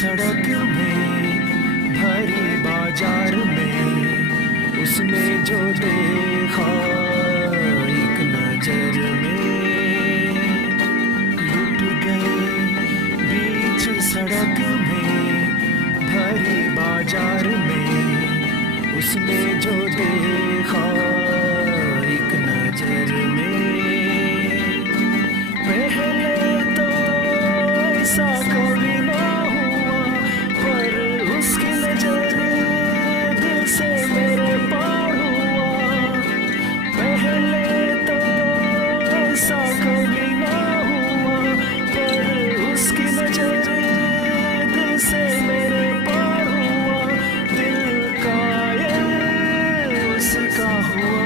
सड़क में भरी बाजार में उसने जो देखा एक नजर में लुट गए बीच सड़क में भरी बाजार में उसने जो देखा एक नजर में पहले तो ऐसा कभी ना हुआ पर उसकी नजर दिल से मेरे पार हुआ। पहले तो ऐसा कभी ना हुआ पर उसकी नजर दिल से मेरे पार हुआ। दिल कायल उसका हुआ।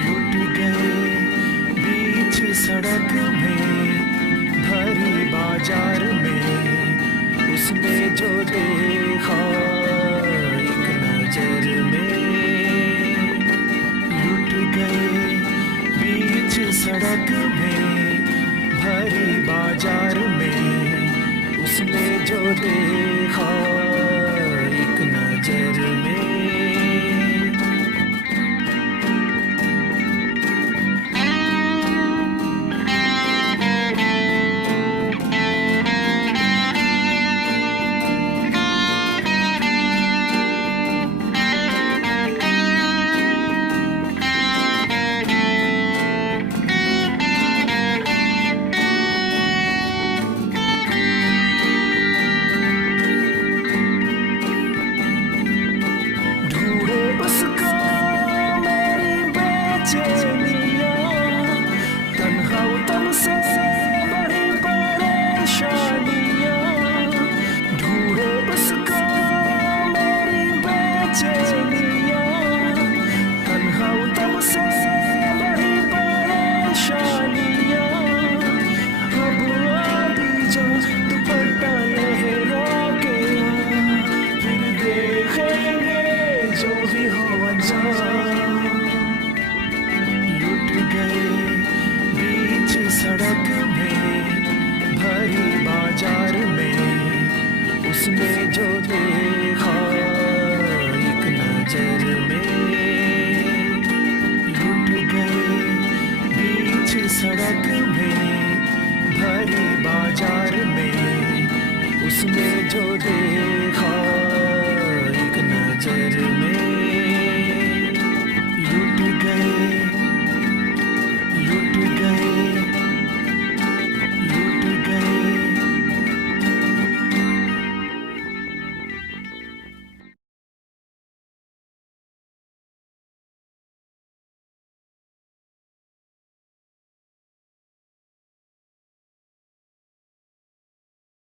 लुट गए बीच सड़क में भरी बाजार में उसने जो देखा एक नजर में लुट गए बीच सड़क में भरी बाजार में उसने जो देखा एक नजर में। उसको मेरी बेचैनियाँ तन्हा तुमसे बड़ी परेशानियाँ। ढूंढे उसको मेरी बेचैनियाँ तन्हा तुमसे बड़ी परेशानियाँ। अब अभी जो दुपट्टा लहरा के फिर देखेंगे जो भी हो अनजान। लुट गए बीच सड़क में भरी बाजार में उसने जो देखा एक नजर में। लुट गए बीच सड़क में भरी बाजार में उसने जो देखा